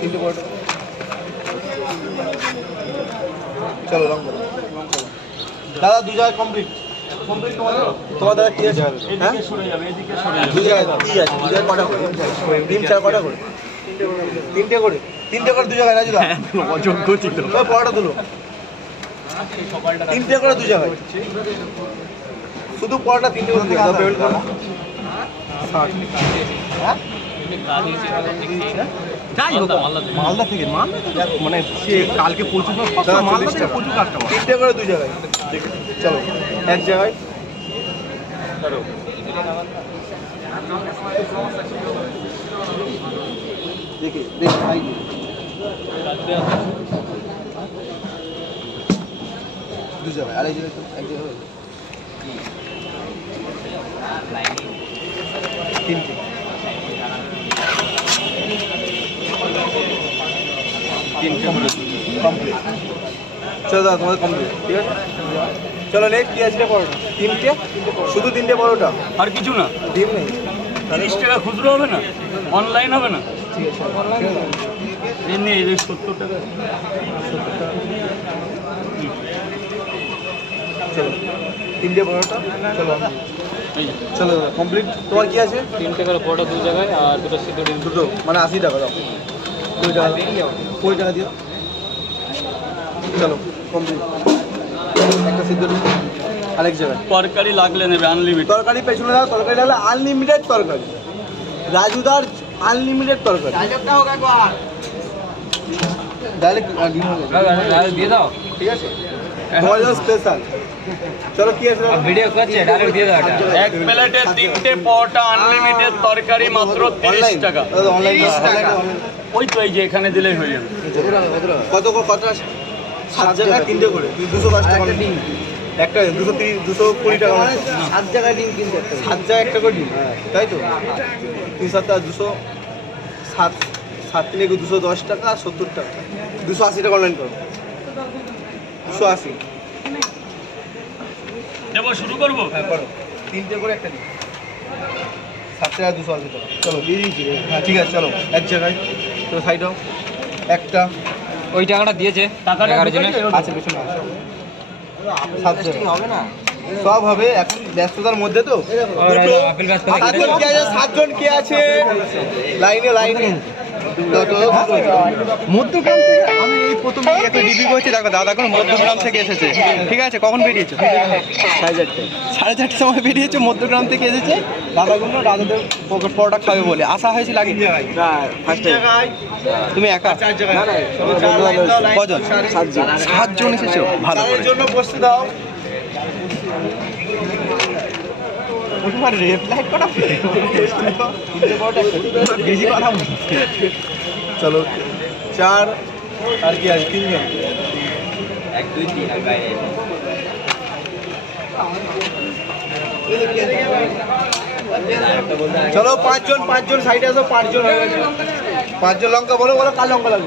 তিনটে পরোটা চলো রং করো দাদা দু জায়গায় কমপ্লিট তোমার দাদা কি আছে হ্যাঁ দু জায়গায় কি আছে দু জায়গায় কটা করে ডিম চার কটা করে তিনটে করে দু জায়গায় রাজু দা অযোগ্য ছিল পরোটা তুলো তিনটে করে দু জায়গায় শুধু পরোটা তিনটে করে দিয়ে দাও পেমেন্ট করো 60 মালদা থেকে মানে সে কালকে প্রচুর মালদা থেকে প্রচুর কাস্টমার তিনটে করে দু জায়গায় চলো এক জায়গায় দেখি দু জায়গায় আড়াই জায়গায় এক জায়গায় তিনটে কমপ্লিট চলো দাদা তোমাদের কমপ্লিট ঠিক আছে চলো নেক্সট কি আছে পরোটা তিনটে শুধু তিনটে পরোটা আর কিছু না ডিম নেই 30 টাকা খুচরো হবে না অনলাইন হবে না ঠিক আছে অনলাইন এমনি 70 টাকা চলো তিনটে পরোটা চলো চলো দাদা কমপ্লিট তোমার কি আছে 3 টাকার পরোটা দু জায়গায় আর দুটো সিদ্ধ ডিম দুটো মানে 80 টাকা দাও 20 টাকা দিও চলো কমপ্লিট একটা সিদ্ধ ডিম আরেক জায়গায় তরকারি লাগলে নেবে আনলিমিটেড তরকারি পেছনে দাও তরকারি লাগলে আনলিমিটেড তরকারি রাজুদার আনলিমিটেড তরকারি ডাইরেক্ট দিয়ে দাও ঠিক আছে তোমার জন্য স্পেশাল চলো কি আছে ভিডিও করছে ডাইরেক্ট দিয়ে দাও এক প্লেটে তিনটে পরোটা আনলিমিটেড তরকারি মাত্র 30 টাকা অনলাইন ওই তো এই যে এখানে দিলেই হয়ে যাবে কত আছে 7 জায়গায় তিনটে করে 210 টাকা ডিম একটা 220 টাকা 7 জায়গায় ডিম কিনতে 7 জায়গায় একটা করে ডিম তাই তো 3 7 200 7 3 210 টাকা আর 70 টাকা 280 টাকা অনলাইন করো 280 দেবো শুরু করবো হ্যাঁ করো তিনটে করে একটা দিন 7 টাকা 280 টাকা চলো হ্যাঁ ঠিক আছে চলো এক জায়গায় চলো সাইড দাও একটা ওই টাকাটা দিয়েছে টাকাটা আছে পেছনে আছে 7 হবে না সব হবে এখন ব্যস্ততার মধ্যে তো সাতজন কে আছে লাইনে মধ্যগ্রাম থেকে আমি এই প্রথম একটা ডিবি করছি দেখো দাদা এখন মধ্যগ্রাম থেকে এসেছে ঠিক আছে কখন বেরিয়েছো 4:30 সময় বেরিয়েছো মধ্যগ্রাম থেকে এসেছে দাদাগুলো দাদাদের পরোটা খাবে বলে আশা হয়েছিল আগে তুমি একা কজন 7 এসেছো ভালো করে জন্য বসতে দাও চলো 4 আর কি আছে 3 জন 1 2 3 আর বাইরে চলো 5 জন সাইডে আসো 5 জন হয়ে গেছে 5 জন লঙ্কা বলো কার লঙ্কা লাগবে